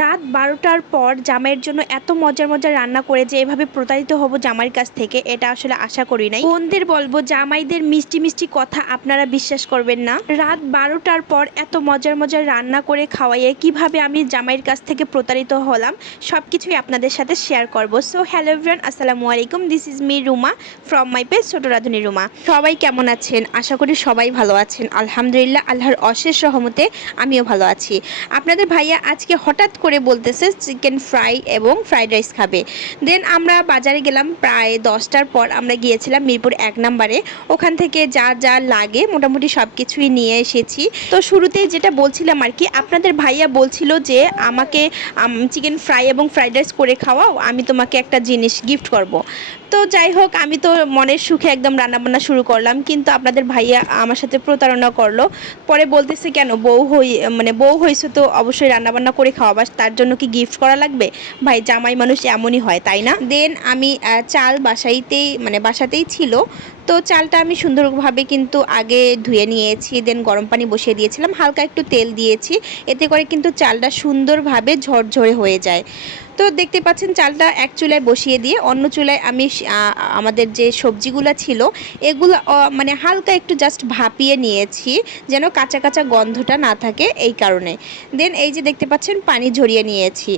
রাত ১২টার পর জামাইয়ের জন্য এত মজার মজার রান্না করে যে এভাবে প্রতারিত হব জামাইয়ের কাছ থেকে, এটা আসলে আশা করি নাই। বোনদের বলবো, জামাইদের মিষ্টি মিষ্টি কথা আপনারা বিশ্বাস করবেন না। রাত ১২টার পর এত মজার মজার রান্না করে খাওয়াইয়ে কিভাবে আমি জামাইয়ের কাছ থেকে প্রতারিত হলাম সব কিছুই আপনাদের সাথে শেয়ার করব। সো হ্যালো এভরিওয়ান, আসসালামু আলাইকুম। This is me Ruma from my page ছোট রাঁধুনি রুমা। সবাই কেমন আছেন? আশা করি সবাই ভালো আছেন। আলহামদুলিল্লাহ, আল্লাহর অশেষ রহমতে আমিও ভালো আছি। আপনাদের ভাইয়া আজকে হঠাৎ করে বলতেছে চিকেন ফ্রাই এবং ফ্রাইড রাইস খাবে। দেন আমরা বাজারে গেলাম প্রায় 10টার পর। আমরা গিয়েছিলাম মিরপুর 1 নম্বরে। ওখান থেকে যা যা লাগে মোটামুটি সব কিছুই নিয়ে এসেছি। তো শুরুতেই যেটা বলছিলাম আর কি, আপনাদের ভাইয়া বলছিল যে আমাকে চিকেন ফ্রাই এবং ফ্রাইড রাইস করে খাওয়াও, আমি তোমাকে একটা জিনিস গিফট করব। তো যাই হোক, আমি তো মনের সুখে একদম রান্নাবান্না শুরু করলাম, কিন্তু আপনাদের ভাইয়া আমার সাথে প্রতারণা করলো। পরে বলতেছে কেন বউ হয়েছে তো অবশ্যই রান্নাবান্না করে খাওয়াবা, তার জন্য কি গিফট করা লাগবে? ভাই, জামাই মানুষ এমনই হয়, তাই না? দেন আমি চাল বাসাতেই ছিল। তো চালটা আমি সুন্দরভাবে কিন্তু আগে ধুয়ে নিয়েছি, দেন গরম পানি বসিয়ে দিয়েছিলাম, হালকা একটু তেল দিয়েছি, এতে করে কিন্তু চালটা সুন্দরভাবে ঝরঝরে হয়ে যায়। তো দেখতে পাচ্ছেন চালটা এক চুলায় বসিয়ে দিয়ে অন্য চুলায় আমি আমাদের যে সবজিগুলো ছিল এগুলো হালকা একটু জাস্ট ভাপিয়ে নিয়েছি, যেন কাঁচা কাঁচা গন্ধটা না থাকে এই কারণে। দেন এই যে দেখতে পাচ্ছেন পানি ঝরিয়ে নিয়েছি।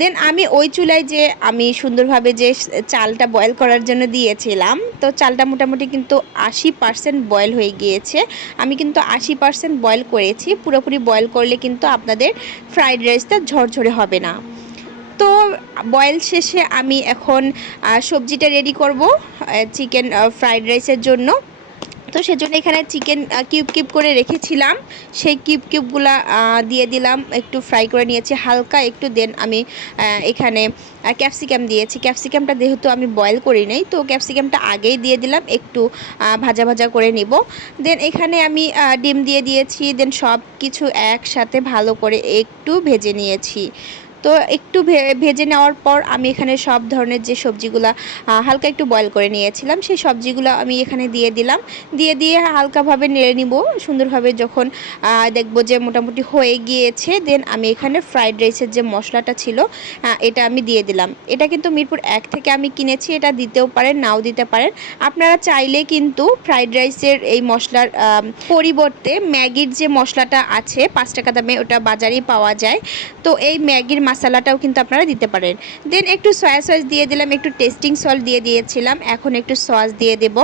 দেন আমি ওই চুলায় যে আমি সুন্দরভাবে যে চালটা বয়েল করার জন্য দিয়েছিলাম, তো চালটা মোটামুটি কিন্তু 80% বয়েল হয়ে গিয়েছে। আমি কিন্তু 80% বয়েল করেছি, পুরোপুরি বয়েল করলে কিন্তু আপনাদের ফ্রাইড রাইসটা ঝরঝরে হবে না। তো বয়েল শেষে আমি এখন সবজিটা রেডি করব চিকেন ফ্রাইড রাইসের জন্য। তো সেজন্য এখানে চিকেন কিউব করে রেখেছিলাম, সেই কিউবগুলো দিয়ে দিলাম, একটু ফ্রাই করে নিয়েছি হালকা একটু। দেন আমি এখানে ক্যাপসিকাম দিয়েছি। ক্যাপসিকামটা যেহেতু আমি বয়েল করি নাই, তো ক্যাপসিকামটা আগেই দিয়ে দিলাম, একটু ভাজা ভাজা করে নিব। দেন এখানে আমি ডিম দিয়ে দিয়েছি। দেন সব কিছু একসাথে ভালো করে একটু ভেজে নিয়েছি। তো একটু ভেজে নেওয়ার পর আমি এখানে সব ধরনের যে সবজিগুলো হালকা একটু বয়েল করে নিয়েছিলাম সেই সবজিগুলো আমি এখানে দিয়ে দিলাম। দিয়ে হালকাভাবে নেড়ে নিব সুন্দরভাবে। যখন দেখব যে মোটামুটি হয়ে গিয়েছে, দেন আমি এখানে ফ্রাইড রাইসের যে মশলাটা ছিল এটা আমি দিয়ে দিলাম। এটা কিন্তু মিরপুর 1 থেকে আমি কিনেছি, এটা দিতেও পারেন নাও দিতে পারেন। আপনারা চাইলে কিন্তু ফ্রাইড রাইসের এই মশলার পরিবর্তে ম্যাগির যে মশলাটা আছে 5 টাকা দামে, ওটা বাজারেই পাওয়া যায়। তো এই ম্যাগির মশলাটাও কিন্তু আপনারা দিতে পারেন। দেন একটু সয়া সস দিয়ে দিলাম, একটু টেস্টিং সল্ট দিয়ে দিয়েছিলাম, এখন একটু সস দিয়ে দেব।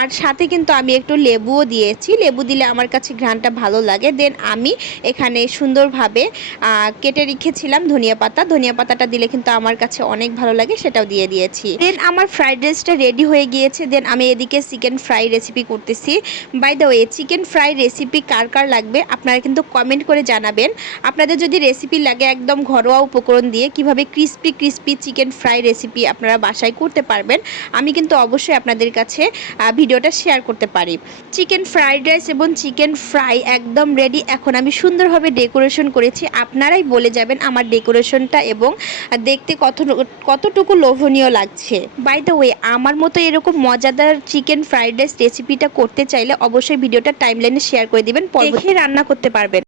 আর সাথে কিন্তু আমি একটু লেবুও দিয়েছি, লেবু দিলে আমার কাছে ঘ্রাণটা ভালো লাগে। দেন আমি এখানে সুন্দরভাবে কেটে রেখেছিলাম ধনিয়া পাতাটা দিলে কিন্তু আমার কাছে অনেক ভালো লাগে, সেটাও দিয়ে দিয়েছি। দেন আমার ফ্রাইড রাইসটা রেডি হয়ে গিয়েছে। দেন আমি এদিকে চিকেন ফ্রাই রেসিপি করতেছি। By the way, chicken fry recipe কার কার লাগবে আপনারা কিন্তু কমেন্ট করে জানাবেন। আপনাদের যদি রেসিপি লাগে একদম ঘরোয়া উপকরণ দিয়ে কিভাবে ক্রিস্পি চিকেন ফ্রাই রেসিপি আপনারা বাসায় করতে পারবেন, আমি কিন্তু অবশ্যই আপনাদের কাছে ভিডিওটা শেয়ার করতে পারি। চিকেন ফ্রাইড রাইস এবং চিকেন ফ্রাই একদম রেডি। এখন আমি সুন্দরভাবে ডেকোরেশন করেছি, আপনারাই বলে যাবেন আমার ডেকোরেশনটা এবং দেখতে কতটুকু লোভনীয় লাগছে। বাই দ্য ওয়ে, আমার মতো এরকম মজাদার চিকেন ফ্রাইড রাইস রেসিপিটা করতে চাইলে অবশ্যই ভিডিওটা টাইমলাইনে শেয়ার করে দিবেন, দেখে রান্না করতে পারবেন।